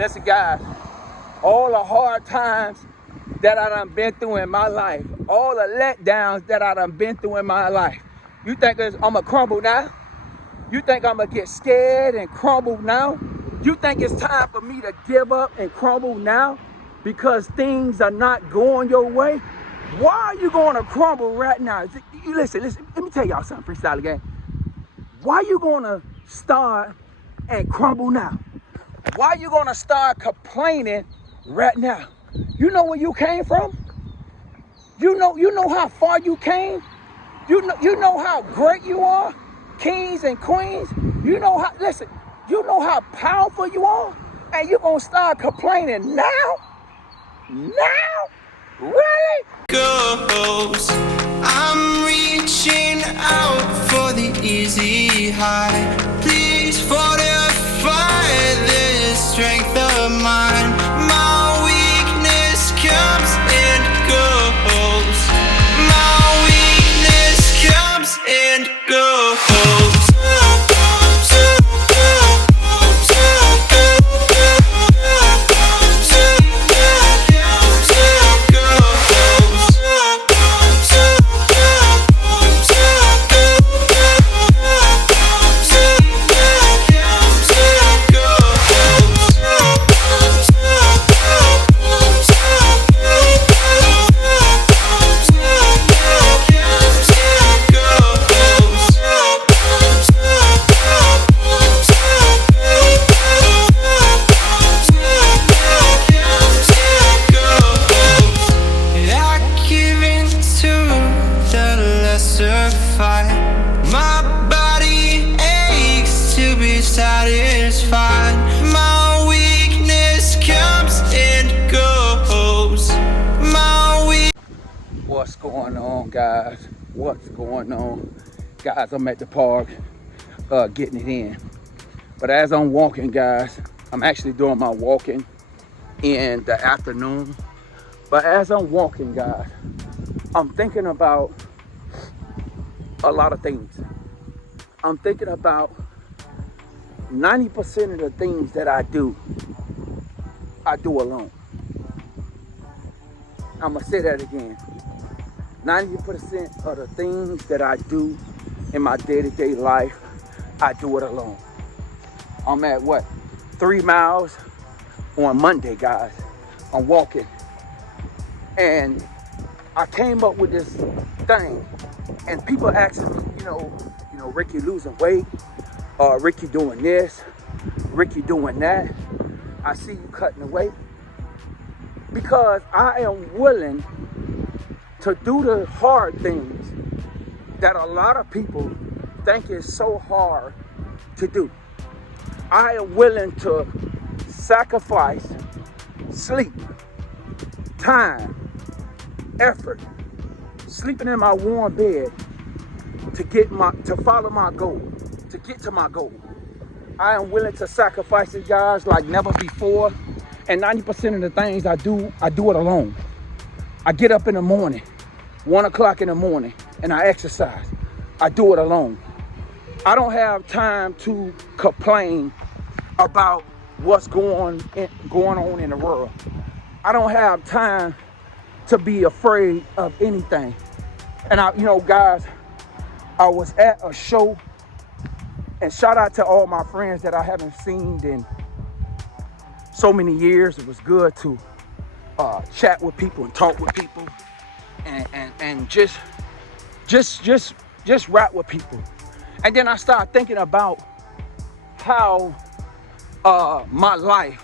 Listen, guys, all the hard times that I done been through in my life, all the letdowns that I done been through in my life, you think I'm gonna crumble now? You think I'm gonna get scared and crumble now? You think it's time for me to give up and crumble now because things are not going your way? Why are you gonna crumble right now? Listen, let me tell y'all something, Freestyle Gang. Why are you gonna start and crumble now? Why are you gonna start complaining right now? You know where you came from? You know how far you came? You know how great you are? Kings and queens? You know how powerful you are? And you gonna start complaining now? Now? Really? Goes. I'm reaching out for the easy high. Please fortify this strength of mine. My weakness comes and goes. My weakness comes and goes. My body aches to be satisfied. My weakness comes and goes. What's going on, guys? What's going on? Guys, I'm at the park getting it in. But as I'm walking, guys, I'm actually doing my walking in the afternoon. But as I'm walking, guys, I'm thinking about a lot of things. I'm thinking about 90% of the things that I do alone. I'm gonna say that again. 90% of the things that I do in my day-to-day life, I do it alone. I'm at 3 miles on Monday, guys. I'm walking. And I came up with this thing. And people asking me, you know, Ricky losing weight, Ricky doing this, Ricky doing that. I see you cutting the weight. Because I am willing to do the hard things that a lot of people think is so hard to do. I am willing to sacrifice sleep, time, effort, sleeping in my warm bed to follow my goal, to get to my goal. I am willing to sacrifice it, guys, like never before. And 90% of the things I do it alone. I get up in the morning, 1 o'clock in the morning, and I exercise. I do it alone. I don't have time to complain about what's going on in the world. I don't have time to be afraid of anything. And guys, I was at a show, and shout out to all my friends that I haven't seen in so many years. It was good to chat with people and talk with people, and just rap with people. And then I started thinking about how my life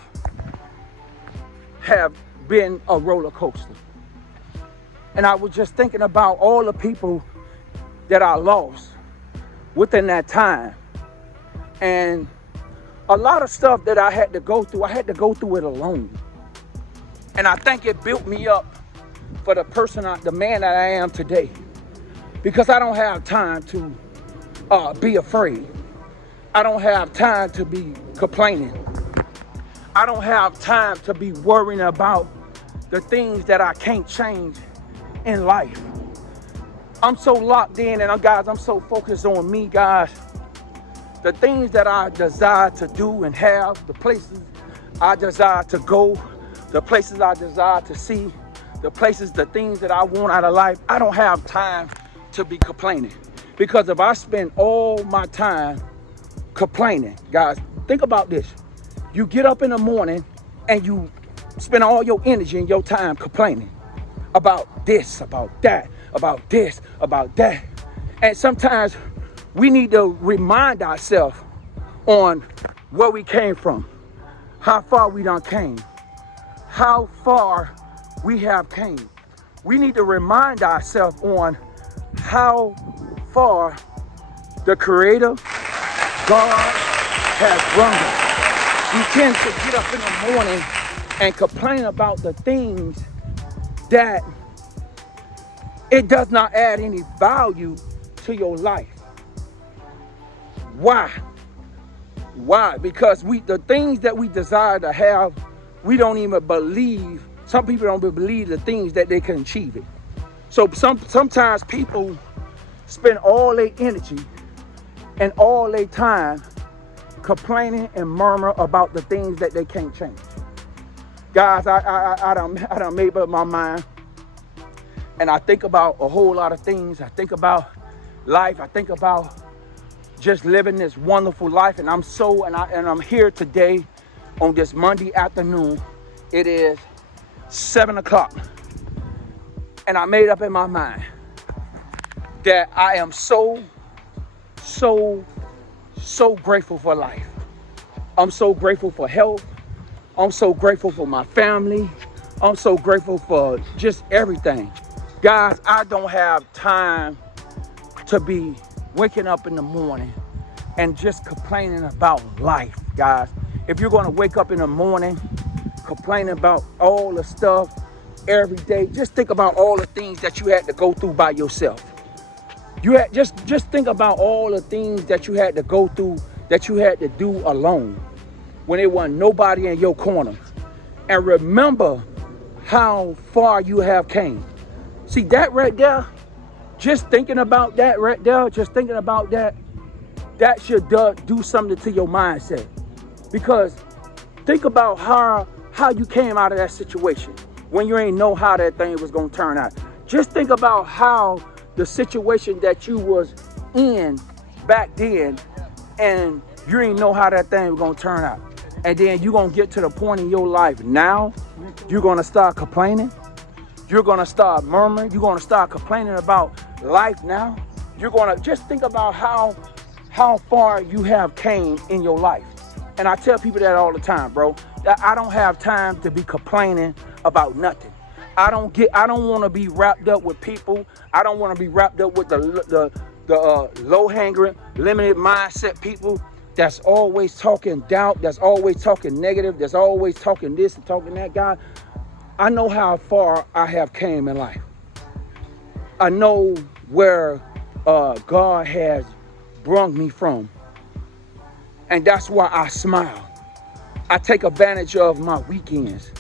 have been a roller coaster. And I was just thinking about all the people that I lost within that time. And a lot of stuff that I had to go through it alone. And I think it built me up for the man that I am today. Because I don't have time to be afraid. I don't have time to be complaining. I don't have time to be worrying about the things that I can't change in life. I'm so locked in, and guys, I'm so focused on me, guys. The things that I desire to do and have, the places I desire to go, the places I desire to see, the places, the things that I want out of life, I don't have time to be complaining. Because if I spend all my time complaining, guys, think about this. You get up in the morning and you spend all your energy and your time complaining about this, about that, about this, about that. And sometimes we need to remind ourselves on where we came from, how far we done came, how far we have came. We need to remind ourselves on how far the Creator, God, has brought us. We tend to get up in the morning and complain about the things that it does not add any value to your life. Why? Why? Because the things that we desire to have, we don't even believe. Some people don't believe the things that they can achieve it. So sometimes people spend all their energy and all their time complaining and murmur about the things that they can't change. Guys, I done made up my mind, and I think about a whole lot of things. I think about life. I think about just living this wonderful life, and I'm here today on this Monday afternoon. It is 7 o'clock, and I made up in my mind that I am so grateful for life. I'm so grateful for health. I'm so grateful for my family. I'm so grateful for just everything. Guys, I don't have time to be waking up in the morning and just complaining about life, guys. If you're gonna wake up in the morning complaining about all the stuff every day, just think about all the things that you had to go through by yourself. Just think about all the things that you had to go through, that you had to do alone, when there wasn't nobody in your corner. And remember how far you have came. See that right there? Just thinking about that right there, that should do something to your mindset. Because think about how you came out of that situation when you ain't know how that thing was gonna turn out. Just think about how the situation that you was in back then, and you ain't know how that thing was gonna turn out. And then you're gonna get to the point in your life now, you're gonna start complaining. You're gonna start murmuring. You're gonna start complaining about life now. You're gonna just think about how far you have came in your life. And I tell people that all the time, bro, that I don't have time to be complaining about nothing. I don't want to be wrapped up with people. I don't want to be wrapped up with the low-hanging, limited mindset people that's always talking doubt, that's always talking negative, that's always talking this and talking that. Guy, I know how far I have came in life. I know where God has brought me from. And that's why I smile. I take advantage of my weekends.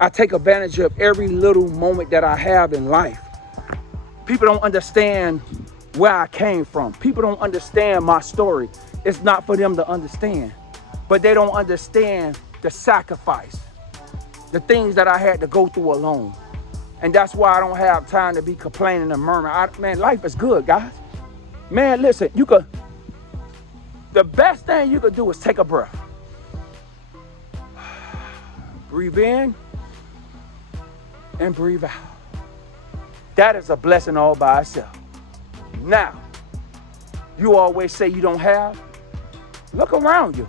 I take advantage of every little moment that I have in life. People don't understand where I came from. People don't understand my story. It's not for them to understand. But they don't understand the sacrifice, the things that I had to go through alone. And that's why I don't have time to be complaining and murmuring. Man, life is good, guys. Man, listen, the best thing you could do is take a breath. Breathe in and breathe out. That is a blessing all by itself. Now, you always say you don't have. Look around you.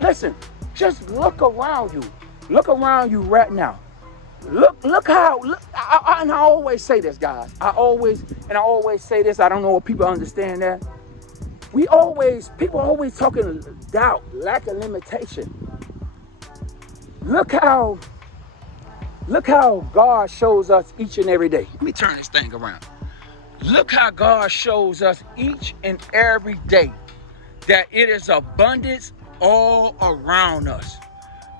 Listen, just look around you. Look around you right now. Look how, and I always say this, guys. I always say this. I don't know if people understand that. People always talking doubt, lack of limitation. Look how God shows us each and every day. Let me turn this thing around. Look how God shows us each and every day that it is abundance all around us.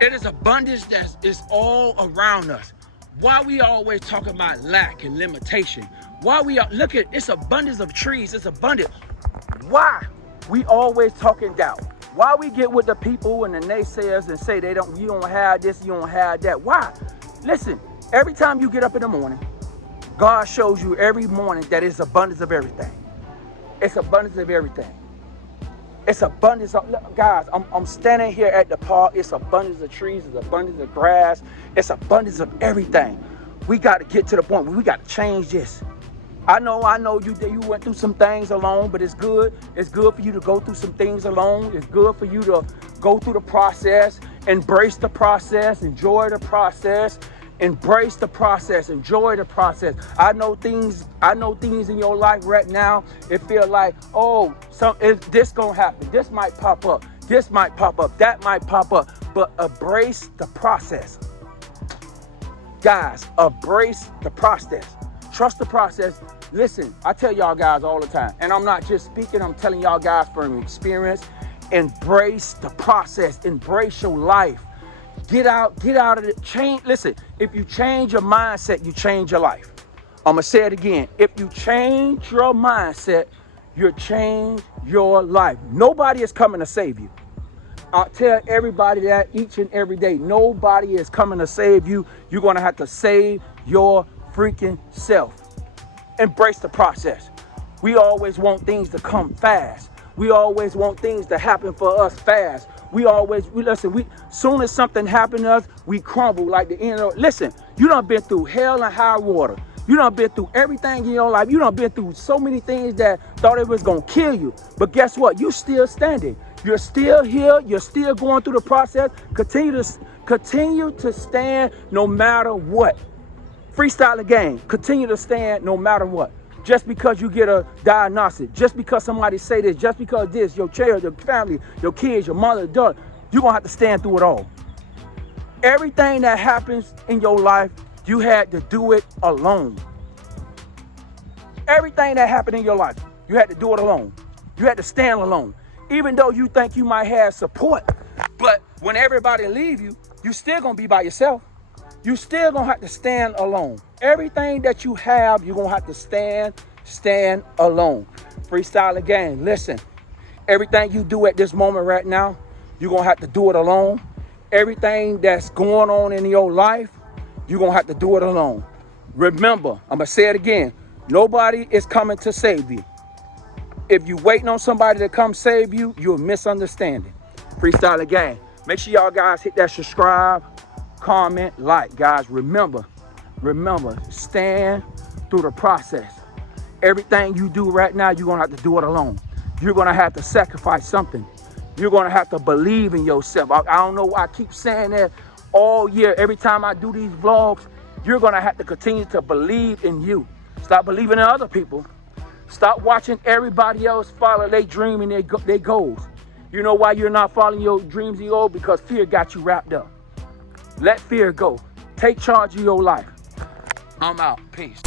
It is abundance that is all around us. Why we always talking about lack and limitation? Look at it's abundance of trees. It's abundant. Why we always talking doubt? Why we get with the people and the naysayers and say you don't have this, you don't have that? Why? Listen, every time you get up in the morning, God shows you every morning that it's abundance of everything. It's abundance of everything. It's abundance of, look, guys, I'm standing here at the park. It's abundance of trees, it's abundance of grass, it's abundance of everything. We got to get to the point where we got to change this. I know you went through some things alone, but it's good. It's good for you to go through some things alone. It's good for you to go through the process, embrace the process, enjoy the process, embrace the process, enjoy the process. I know things in your life right now. It feel like, this gonna happen. This might pop up. This might pop up. That might pop up. But embrace the process. Guys, embrace the process. Trust the process. Listen, I tell y'all guys all the time, and I'm not just speaking, I'm telling y'all guys from experience. Embrace the process. Embrace your life. Get out of the change. Listen, if you change your mindset, you change your life. I'm going to say it again. If you change your mindset, you change your life. Nobody is coming to save you. I tell everybody that each and every day. Nobody is coming to save you. You're going to have to save your freaking self. Embrace the process. We always want things to come fast. We always want things to happen for us fast. Soon as something happens to us, we crumble like the end of, listen, you done been through hell and high water. You done been through everything in your life. You done been through so many things that thought it was going to kill you. But guess what? You still standing. You're still here. You're still going through the process. Continue to stand no matter what. Freestyle the game. Continue to stand no matter what. Just because you get a diagnosis, just because somebody say this, just because this, your child, your family, your kids, your mother, daughter, you're going to have to stand through it all. Everything that happens in your life, you had to do it alone. Everything that happened in your life, you had to do it alone. You had to stand alone. Even though you think you might have support, but when everybody leave you, you still going to be by yourself. You still going to have to stand alone. Everything that you have, you're going to have to stand alone. Freestyle again. Listen, everything you do at this moment right now, you're going to have to do it alone. Everything that's going on in your life, you're going to have to do it alone. Remember, I'm going to say it again. Nobody is coming to save you. If you're waiting on somebody to come save you, you're misunderstanding. Freestyle again. Make sure y'all guys hit that subscribe, comment, like. Guys, remember, stand through the process. Everything you do right now, you're going to have to do it alone. You're going to have to sacrifice something. You're going to have to believe in yourself. I don't know why I keep saying that all year. Every time I do these vlogs, you're going to have to continue to believe in you. Stop believing in other people. Stop watching everybody else follow their dream and their goals. You know why you're not following your dreams and goals? Because fear got you wrapped up. Let fear go. Take charge of your life. I'm out. Peace.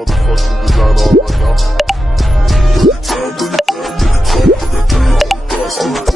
Motherfucking design all right now.